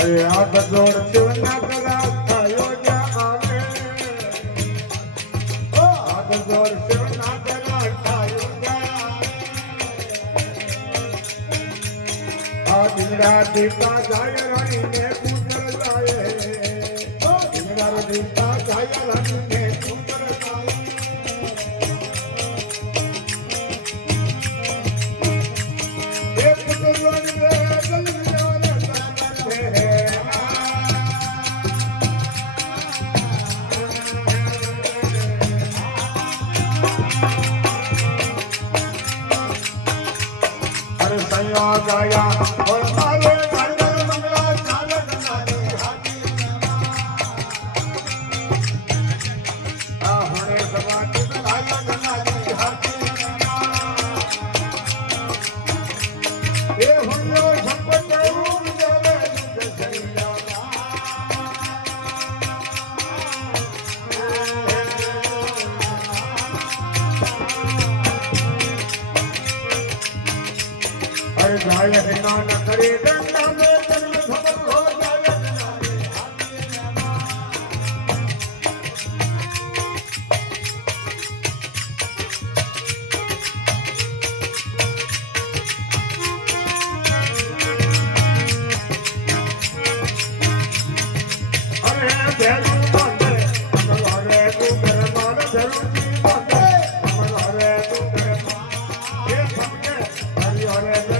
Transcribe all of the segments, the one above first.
અરે આ કજોડ શિવના કરા થયો જાવે આ કજોડ શિવના કરા થયો આ દિનરા દીપા જાય રાણીને પૂજર જાય દિનરા દીપા જાય રાણીને પૂજર જાય એ પૂજર गाया और मारे घर घर मंगला चाल गनारी हाथी आ हरे समाज गनाया गनारी हाथी ए हुलो झपट रूप जावे जसरिया जाय नान करे गंगा में जन्म खबर हो जाय अरे बेलू बांधे हमारे तू कर मार जरूरी बांधे हमारे तू कर ये समझे हरियाणा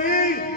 की